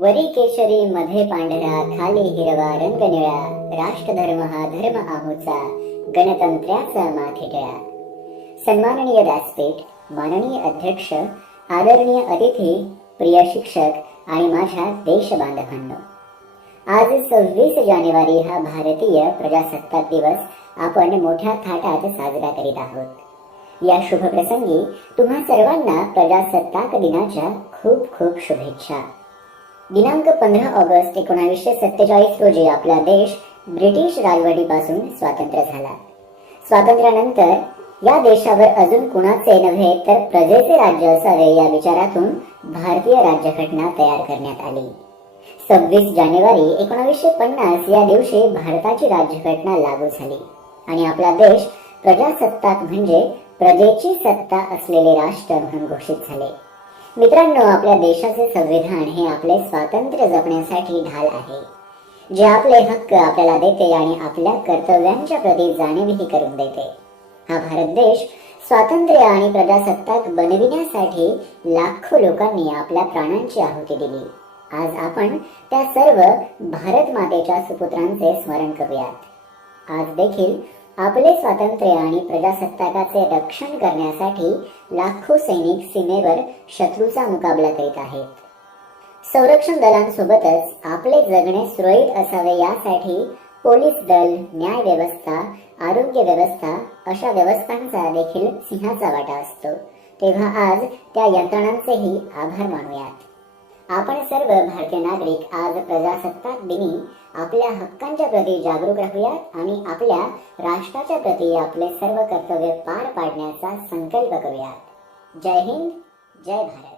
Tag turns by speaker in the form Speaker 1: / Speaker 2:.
Speaker 1: वरी केशरी मध्ये पांढरा खाली हिरवा रंग निळा राष्ट्रधर्म हा धर्म आहोचा गणतंत्र्याचा माथे सन्माननीय व्यासपीठ माननीय अध्यक्ष आदरणीय अतिथी प्रिय शिक्षक आणि माझ्या देशबांधवांनो आज सव्वीस जानेवारी हा भारतीय प्रजासत्ताक दिवस आपण मोठ्या थाटात साजरा करीत आहोत. या शुभप्रसंगी तुम्हा सर्वांना प्रजासत्ताक दिनाच्या खूप खूप शुभेच्छा. दिनांक पंधरा ऑगस्ट एकोणावीसशे सत्तेचाळीस रोजी आपला देश ब्रिटिश राजवटीपासून स्वातंत्र्य झाला. स्वातंत्र्यानंतर या देशावर अजून कुणाचे नव्हे तर प्रजेचे राज्य असावे या विचारातून भारतीय राज्यघटना तयार करण्यात आली. सव्वीस जानेवारी एकोणावीसशे पन्नास या दिवशी भारताची राज्यघटना लागू झाली आणि आपला देश प्रजासत्ताक म्हणजे प्रजेची सत्ता असलेले राष्ट्र म्हणून घोषित झाले. मित्रांनो आपल्या देशाचे संविधान हे आपले स्वातंत्र्य जपण्यासाठी ढाल आहे. जे आपले हक्क आपल्याला देते आणि आपल्या कर्तव्यांच्या प्रती जाणीवही करून देते. हा भारत देश स्वातंत्र्य आणि प्रजासत्ताक बनविण्यासाठी लाखो लोकांनी आपल्या प्राणांची आहुती दिली. आज आपण त्या सर्व भारत मातेच्या सुपुत्रांचे स्मरण करूयात. आज देखील आपले स्वातंत्र्य आणि प्रजासत्ताकाचे रक्षण करण्यासाठी लाखो सैनिक सीमेवर शत्रूचा मुकाबला करीत आहेत. संरक्षण दलांसोबतच आपले जगणे सुरळीत असावे यासाठी पोलीस दल न्याय व्यवस्था आरोग्य व्यवस्था अशा व्यवस्थांचा देखील सिंहाचा वाटा असतो. तेव्हा आज त्या यंत्रणांचेही आभार मानूयात. आपण सर्व भारतीय नागरिक आज प्रजासत्ताक दिनी आपल्या हक्कांच्या प्रती जागरूक राहूयात आणि आपल्या राष्ट्राच्या प्रती आपले सर्व कर्तव्य पार पाडण्याचा संकल्प करूयात. जय हिंद जय भारत.